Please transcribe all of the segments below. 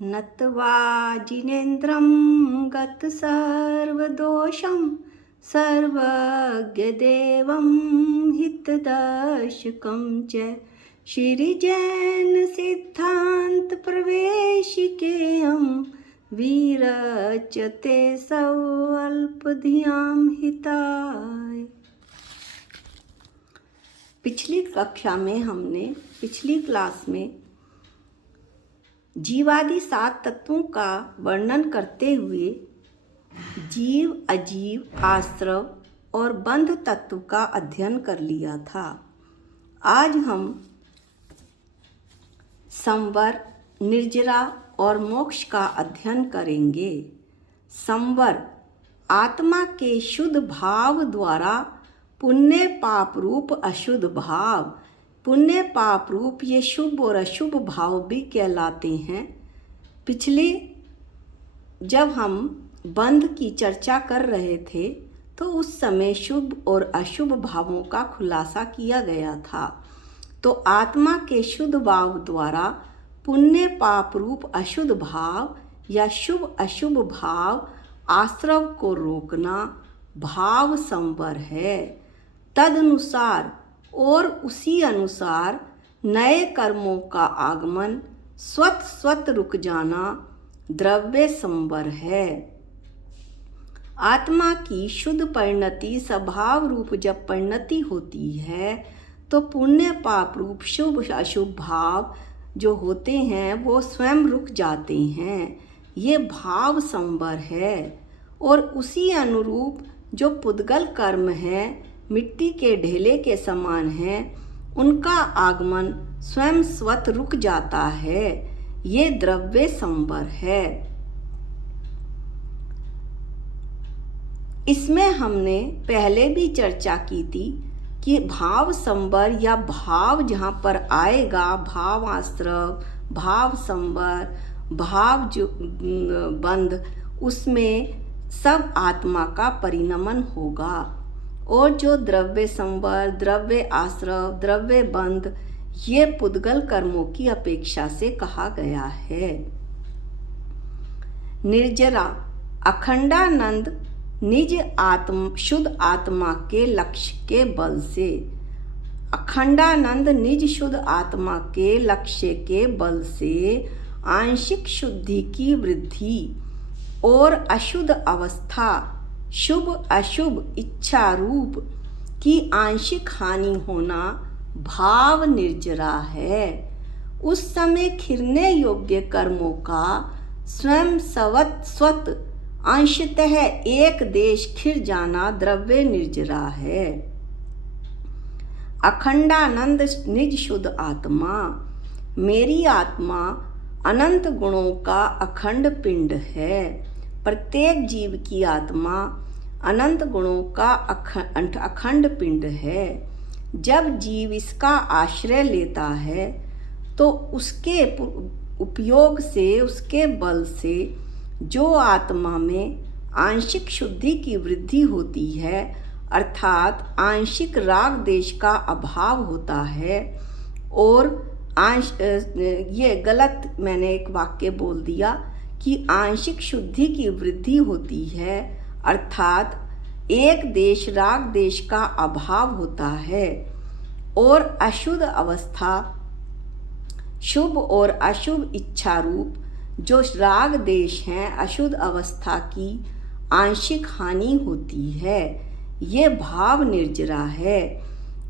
नत्वा जिनेन्द्रं गतसर्वदोषं सर्वज्ञदेवं हितदर्शकं च श्रीजैनसिद्धान्तप्रवेशिकेयं विरचते स्वल्पधियां हिताय। पिछली क्लास में जीवादि 7 तत्वों का वर्णन करते हुए जीव, अजीव, आश्रव और बंध तत्व का अध्ययन कर लिया था। आज हम संवर, निर्जरा और मोक्ष का अध्ययन करेंगे। संवर आत्मा के शुद्ध भाव द्वारा पुण्य पाप रूप अशुद्ध भाव, पुण्य पाप रूप ये शुभ और अशुभ भाव भी कहलाते हैं। पिछले जब हम बंध की चर्चा कर रहे थे तो उस समय शुभ और अशुभ भावों का खुलासा किया गया था। तो आत्मा के शुद्ध भाव द्वारा पुण्य पाप रूप अशुद्ध भाव या शुभ अशुभ भाव आश्रव को रोकना भाव संवर है। तदनुसार और उसी अनुसार नए कर्मों का आगमन स्वत रुक जाना द्रव्य संवर है। आत्मा की शुद्ध परिणति स्वभाव रूप जब परिणति होती है तो पुण्य पाप रूप शुभ अशुभ भाव जो होते हैं वो स्वयं रुक जाते हैं। ये भाव संवर है। और उसी अनुरूप जो पुद्गल कर्म है मिट्टी के ढेले के समान है, उनका आगमन स्वयं स्वत रुक जाता है। ये द्रव्य संवर है। इसमें हमने पहले भी चर्चा की थी कि भाव संवर या भाव जहाँ पर आएगा, भाव आश्रव, भाव संवर, भाव जो बंध, उसमें सब आत्मा का परिणमन होगा। और जो द्रव्य संवर, द्रव्य आश्रव, द्रव्य बंध ये पुद्गल कर्मों की अपेक्षा से कहा गया है। निर्जरा अखंडानंद निज आत्म शुद्ध आत्मा के लक्ष्य के बल से, अखंडानंद निज शुद्ध आत्मा के लक्ष्य के बल से आंशिक शुद्धि की वृद्धि और अशुद्ध अवस्था शुभ अशुभ इच्छा रूप की आंशिक हानि होना भाव निर्जरा है। उस समय खिरने योग्य कर्मों का स्वयं स्वत अंशतः एक देश खिर जाना द्रव्य निर्जरा है। अखंडानंद निज शुद्ध आत्मा, मेरी आत्मा अनंत गुणों का अखंड पिंड है। प्रत्येक जीव की आत्मा अनंत गुणों का अखंड पिंड है। जब जीव इसका आश्रय लेता है तो उसके उपयोग से, उसके बल से जो आत्मा में आंशिक शुद्धि की वृद्धि होती है, अर्थात आंशिक राग देश का अभाव होता है। और ये गलत मैंने एक वाक्य बोल दिया कि आंशिक शुद्धि की वृद्धि होती है, अर्थात एक देश राग देश का अभाव होता है। और अशुद्ध अवस्था शुभ और अशुभ इच्छा रूप जो राग देश हैं, अशुद्ध अवस्था की आंशिक हानि होती है। ये भाव निर्जरा है।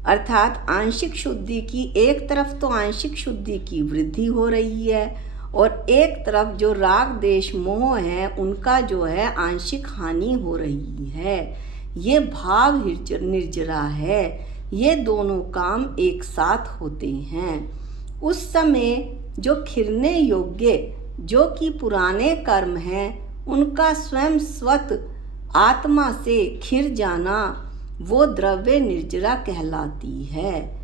अर्थात आंशिक शुद्धि की एक तरफ तो आंशिक शुद्धि की वृद्धि हो रही है और एक तरफ जो राग देश मोह है उनका जो है आंशिक हानि हो रही है। ये भाव निर्जरा है। ये दोनों काम एक साथ होते हैं। उस समय जो खिरने योग्य जो कि पुराने कर्म हैं उनका स्वयं स्वत आत्मा से खिर जाना वो द्रव्य निर्जरा कहलाती है।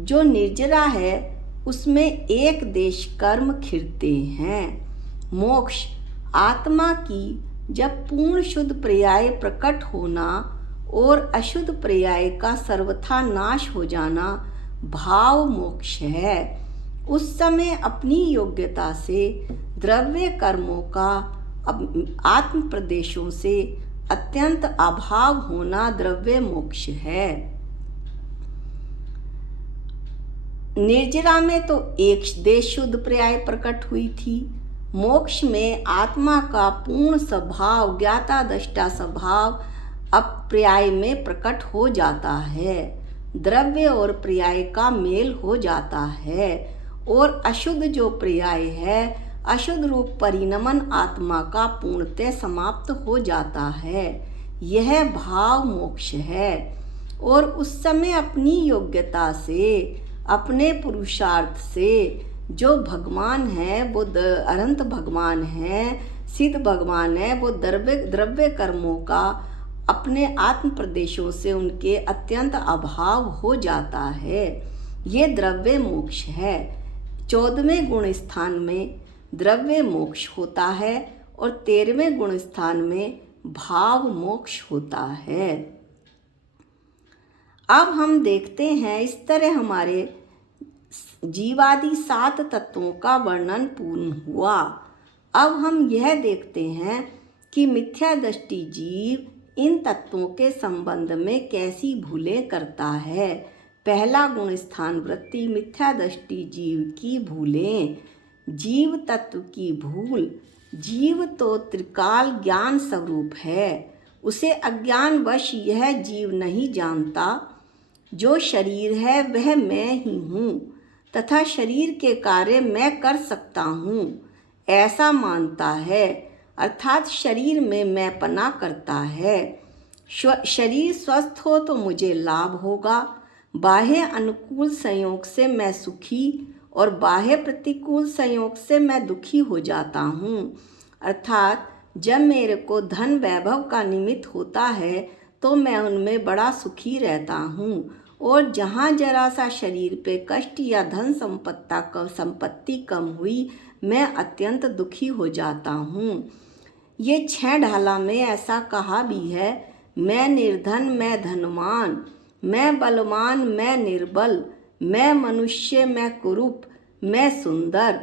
जो निर्जरा है उसमें एक देश कर्म खिरते हैं। मोक्ष आत्मा की जब पूर्ण शुद्ध पर्याय प्रकट होना और अशुद्ध पर्याय का सर्वथा नाश हो जाना भाव मोक्ष है। उस समय अपनी योग्यता से द्रव्य कर्मों का आत्म प्रदेशों से अत्यंत अभाव होना द्रव्य मोक्ष है। निर्जरा में तो एक देश शुद्ध पर्याय प्रकट हुई थी। मोक्ष में आत्मा का पूर्ण स्वभाव ज्ञाता दृष्टा स्वभाव अपर्याय में प्रकट हो जाता है। द्रव्य और पर्याय का मेल हो जाता है और अशुद्ध जो पर्याय है अशुद्ध रूप परिणमन आत्मा का पूर्णतः समाप्त हो जाता है। यह भाव मोक्ष है और उस समय अपनी योग्यता से अपने पुरुषार्थ से जो भगवान है वो अनंत भगवान है, सिद्ध भगवान है, वो द्रव्य कर्मों का अपने आत्म प्रदेशों से उनके अत्यंत अभाव हो जाता है। ये द्रव्य मोक्ष है। 14वें गुण स्थान में द्रव्य मोक्ष होता है और 13वें गुण स्थान में भाव मोक्ष होता है। अब हम देखते हैं इस तरह हमारे जीवादि 7 तत्वों का वर्णन पूर्ण हुआ। अब हम यह देखते हैं कि मिथ्या दृष्टि जीव इन तत्वों के संबंध में कैसी भूलें करता है। पहला गुण स्थान वृत्ति मिथ्या दृष्टि जीव की भूलें। जीव तत्व की भूल। जीव तो त्रिकाल ज्ञान स्वरूप है, उसे अज्ञानवश यह जीव नहीं जानता जो शरीर है वह मैं ही हूँ तथा शरीर के कार्य मैं कर सकता हूँ ऐसा मानता है, अर्थात शरीर में मैंपना करता है। शरीर स्वस्थ हो तो मुझे लाभ होगा, बाह्य अनुकूल संयोग से मैं सुखी और बाह्य प्रतिकूल संयोग से मैं दुखी हो जाता हूँ। अर्थात जब मेरे को धन वैभव का निमित्त होता है तो मैं उनमें बड़ा सुखी रहता हूँ और जहाँ जरा सा शरीर पे कष्ट या धन संपत्ति कम हुई मैं अत्यंत दुखी हो जाता हूँ। ये 6 ढाला में ऐसा कहा भी है, मैं निर्धन मैं धनवान, मैं बलवान मैं निर्बल, मैं मनुष्य मैं कुरूप, मैं सुंदर,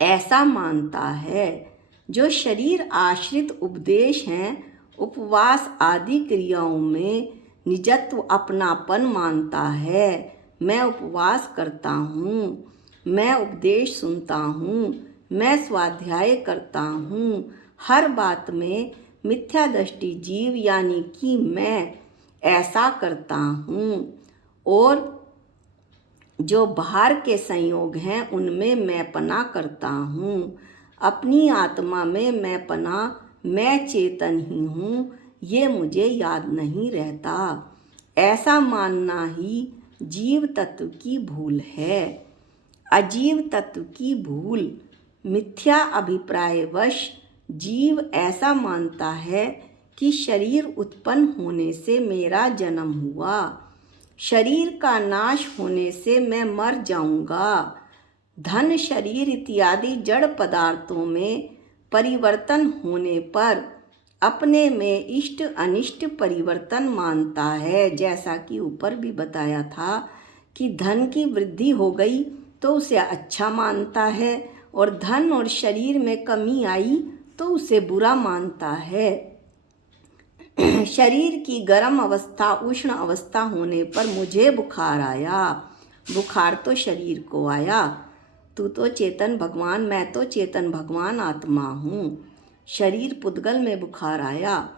ऐसा मानता है। जो शरीर आश्रित उपदेश हैं, उपवास आदि क्रियाओं में निजत्व अपनापन मानता है। मैं उपवास करता हूँ, मैं उपदेश सुनता हूँ, मैं स्वाध्याय करता हूँ, हर बात में मिथ्या दृष्टि जीव यानी कि मैं ऐसा करता हूँ। और जो बाहर के संयोग हैं उनमें मैं पना करता हूँ। अपनी आत्मा में मैं पना, मैं चेतन ही हूँ, ये मुझे याद नहीं रहता। ऐसा मानना ही जीव तत्व की भूल है। अजीव तत्व की भूल। मिथ्या अभिप्रायवश जीव ऐसा मानता है कि शरीर उत्पन्न होने से मेरा जन्म हुआ, शरीर का नाश होने से मैं मर जाऊंगा। धन शरीर इत्यादि जड़ पदार्थों में परिवर्तन होने पर अपने में इष्ट अनिष्ट परिवर्तन मानता है। जैसा कि ऊपर भी बताया था कि धन की वृद्धि हो गई तो उसे अच्छा मानता है और धन और शरीर में कमी आई तो उसे बुरा मानता है। शरीर की गर्म अवस्था उष्ण अवस्था होने पर मुझे बुखार आया, बुखार तो शरीर को आया, तू तो चेतन भगवान, मैं तो चेतन भगवान आत्मा हूँ। शरीर पुद्गल में बुखार आया।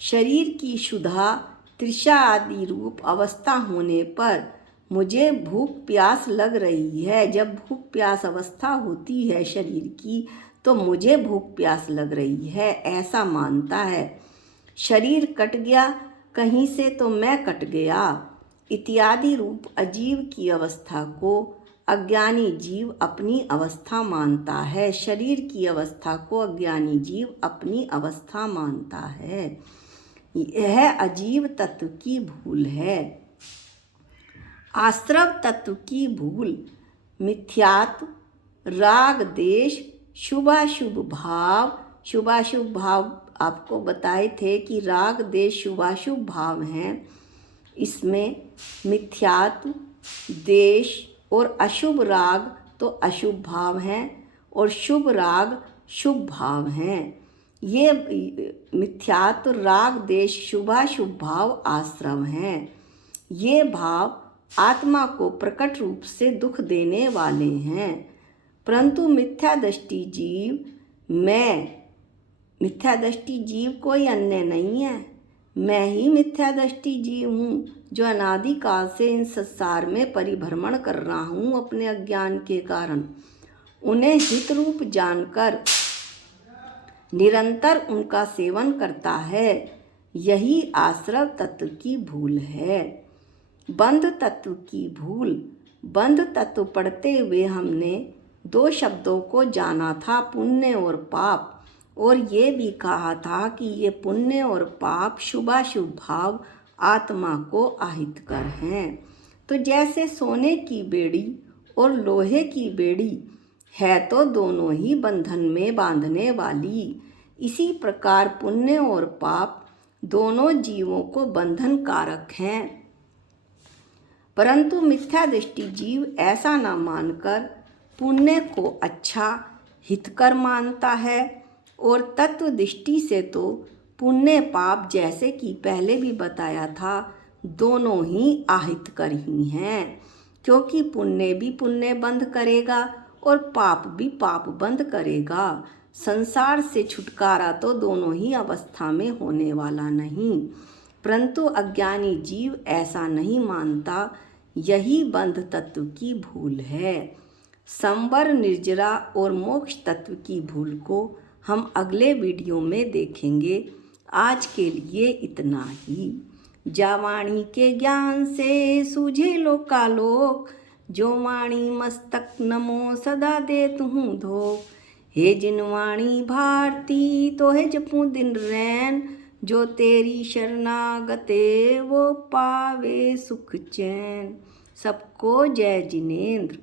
शरीर की क्षुधा तृषा आदि रूप अवस्था होने पर मुझे भूख प्यास लग रही है। जब भूख प्यास अवस्था होती है शरीर की तो मुझे भूख प्यास लग रही है ऐसा मानता है। शरीर कट गया कहीं से तो मैं कट गया इत्यादि रूप अजीव की अवस्था को अज्ञानी जीव अपनी अवस्था मानता है। शरीर की अवस्था को अज्ञानी जीव अपनी अवस्था मानता है। यह अजीव तत्व की भूल है। आश्रव तत्व की भूल। मिथ्यात्व, राग देश, शुभाशुभ भाव। शुभाशुभ भाव आपको बताए थे कि राग देश शुभाशुभ भाव हैं। इसमें मिथ्यात्व, देश और अशुभ राग तो अशुभ भाव हैं और शुभ राग शुभ भाव हैं। ये मिथ्यात्व राग देश शुभाशुभ भाव आश्रम हैं। ये भाव आत्मा को प्रकट रूप से दुख देने वाले हैं। परंतु मिथ्यादृष्टि जीव कोई अन्य नहीं है। मैं ही मिथ्यादृष्टि जीव हूँ जो अनादिकाल से इन संसार में परिभ्रमण कर रहा हूँ अपने अज्ञान के कारण। उन्हें हित रूप जानकर निरंतर उनका सेवन करता है। यही आश्रव तत्व की भूल है। बंध तत्व की भूल। बंध तत्व पढ़ते हुए हमने दो शब्दों को जाना था, पुण्य और पाप, और ये भी कहा था कि ये पुण्य और पाप शुभाशुभ भाव आत्मा को अहितकर हैं। तो जैसे सोने की बेड़ी और लोहे की बेड़ी है तो दोनों ही बंधन में बांधने वाली, इसी प्रकार पुण्य और पाप दोनों जीवों को बंधन कारक हैं। परंतु मिथ्यादृष्टि जीव ऐसा न मानकर पुण्य को अच्छा हितकर मानता है, और तत्व दृष्टि से तो पुण्य पाप, जैसे कि पहले भी बताया था, दोनों ही अहितकर ही हैं, क्योंकि पुण्य भी पुण्य बंध करेगा और पाप भी पाप बंध करेगा। संसार से छुटकारा तो दोनों ही अवस्था में होने वाला नहीं, परंतु अज्ञानी जीव ऐसा नहीं मानता। यही बंध तत्व की भूल है। संवर, निर्जरा और मोक्ष तत्व की भूल को हम अगले वीडियो में देखेंगे। आज के लिए इतना ही। जा वाणी के ज्ञान से सूझे लोकालोक, जो वाणी मस्तक नमो सदा देत हूँ धोख। हे जिन वाणी भारती तो है जपूं दिन रैन, जो तेरी शरणागते वो पावे सुख चैन। सबको जय जिनेंद्र।